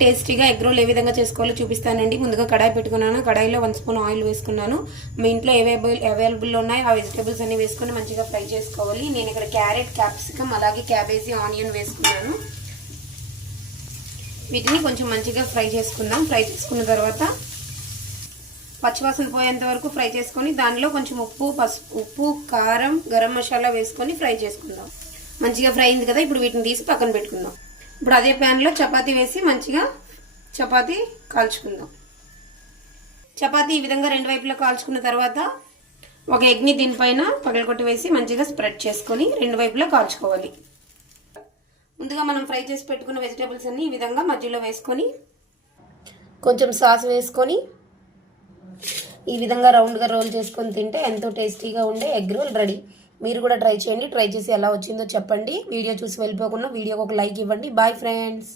టేస్టీగా egg role ఏ విధంగా చేసుకోవాలో చూపిస్తానండి. ముందుగా కడాయి పెట్టుకున్నాను. కడాయిలో 1 స్పూన్ ఆయిల్ వేసుకున్నాను. మీ ఇంట్లో అవైలబుల్ ఉన్నాయో ఆ వెజిటేబుల్స్ అన్ని వేసుకొని మంచిగా ఫ్రై చేసుకోవాలి. నేను ఇక్కడ క్యారెట్, క్యాప్సికమ్ అలాగే క్యాబేజీ, ఆనియన్ వేసుకున్నాను. వీటిని కొంచెం మంచిగా ఫ్రై చేసుకుందాం. ఫ్రై చేసుకున్న తర్వాత పచ్చివాసన పోయేంత వరకు ఫ్రై చేసుకొని దానిలో కొంచెం ఉప్పు, కారం, గరం మసాలా వేసుకొని ఫ్రై చేసుకుందాం. మంచిగా ఫ్రై అయింది కదా, ఇప్పుడు వీటిని తీసి పక్కన పెట్టుకుందాం. ఇప్పుడు అదే ప్యాన్లో చపాతీ వేసి మంచిగా చపాతీ కాల్చుకుందాం. చపాతీ ఈ విధంగా 2 వైపులా కాల్చుకున్న తర్వాత ఒక ఎగ్ని దీనిపైన పగలగొట్టి వేసి మంచిగా స్ప్రెడ్ చేసుకొని 2 వైపులా కాల్చుకోవాలి. ముందుగా మనం ఫ్రై చేసి పెట్టుకున్న వెజిటేబుల్స్ అన్ని ఈ విధంగా మధ్యలో వేసుకొని కొంచెం సాస్ వేసుకొని ఈ విధంగా రౌండ్గా రోల్ చేసుకొని తింటే ఎంతో టేస్టీగా ఉండే ఎగ్ రోల్ రెడీ. మీరు కూడా ట్రై చేయండి. ట్రై చేసి ఎలా వచ్చిందో చెప్పండి. వీడియో చూసి వెళ్ళిపోకుండా వీడియోకి ఒక లైక్ ఇవ్వండి. Bye friends.